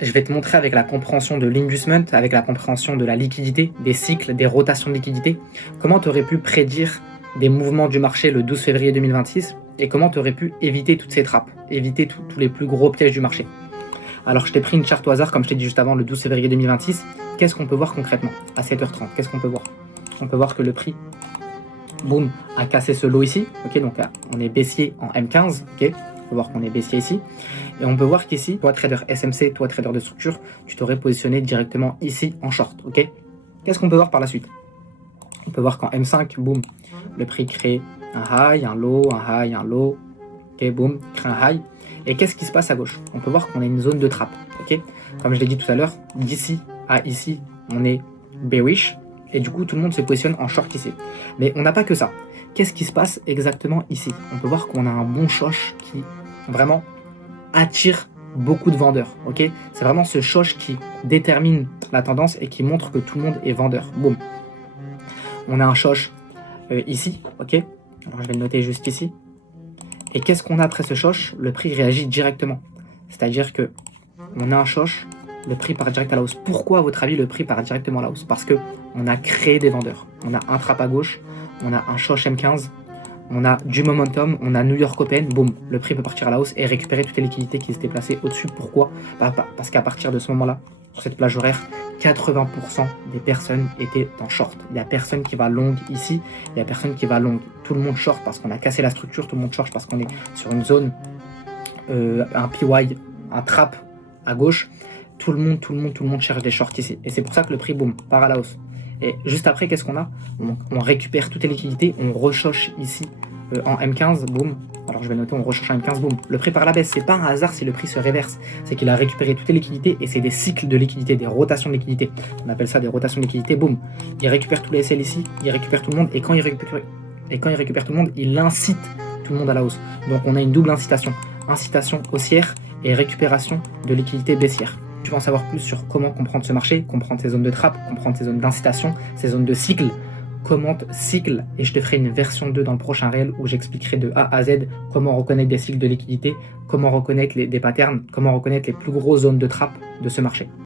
Je vais te montrer avec la compréhension de l'inducement, avec la compréhension de la liquidité, des cycles, des rotations de liquidité, comment tu aurais pu prédire des mouvements du marché le 12 février 2026 et comment tu aurais pu éviter toutes ces trappes, éviter tous les plus gros pièges du marché. Alors je t'ai pris une charte au hasard, comme je t'ai dit juste avant, le 12 février 2026. Qu'est-ce qu'on peut voir concrètement à 7h30? Qu'est-ce qu'on peut voir? On peut voir que le prix, boum, a cassé ce lot ici. Ok, donc là, on est baissier en M15. Ok, on peut voir qu'on est baissier ici. Et on peut voir qu'ici, toi trader SMC, toi trader de structure, tu t'aurais positionné directement ici en short. Ok, qu'est-ce qu'on peut voir par la suite? On peut voir qu'en M5, boum, le prix crée un high, un low, un high, un low. Ok, boum, crée un high. Et qu'est-ce qui se passe à gauche? On peut voir qu'on a une zone de trappe. Ok, comme je l'ai dit tout à l'heure, d'ici à ici, on est bearish. Et du coup, tout le monde se positionne en short ici. Mais on n'a pas que ça. Qu'est-ce qui se passe exactement ici? On peut voir qu'on a un bon shosh qui vraiment attire beaucoup de vendeurs. Ok, c'est vraiment ce shosh qui détermine la tendance et qui montre que tout le monde est vendeur. Boum. On a un shosh ici. Ok, alors je vais le noter juste ici. Et qu'est-ce qu'on a après ce shosh? Le prix réagit directement. C'est-à-dire que on a un shosh, le prix part direct à la hausse. Pourquoi, à votre avis, le prix part directement à la hausse? Parce que on a créé des vendeurs. On a un trap à gauche, on a un shosh M15, on a du momentum, on a New York Open, boum, le prix peut partir à la hausse et récupérer toutes les liquidités qui s'étaient placées au-dessus. Pourquoi? Parce qu'à partir de ce moment-là, sur cette plage horaire, 80% des personnes étaient en short. Il n'y a personne qui va long ici, il n'y a personne qui va long. Tout le monde short parce qu'on a cassé la structure, tout le monde short parce qu'on est sur une zone, un PY, un trap à gauche. Tout le monde cherche des shorts ici. Et c'est pour ça que le prix, boum, part à la hausse. Et juste après, qu'est-ce qu'on a? On récupère toutes les liquidités, on rechoche ici en M15, boum. Alors je vais noter, on rechoche en M15, boum. Le prix par la baisse, c'est pas un hasard si le prix se réverse. C'est qu'il a récupéré toutes les liquidités et c'est des cycles de liquidité, des rotations de liquidité. On appelle ça des rotations de liquidité, boum. Il récupère tous les SL ici, il récupère tout le monde et quand il récupère tout le monde, il incite tout le monde à la hausse. Donc on a une double incitation. Incitation haussière et récupération de liquidité baissière. Tu veux en savoir plus sur comment comprendre ce marché, comprendre ces zones de trappe, comprendre ces zones d'incitation, ces zones de cycle, commente cycle et je te ferai une version 2 dans le prochain réel où j'expliquerai de A à Z comment reconnaître des cycles de liquidité, comment reconnaître des patterns, comment reconnaître les plus grosses zones de trappe de ce marché.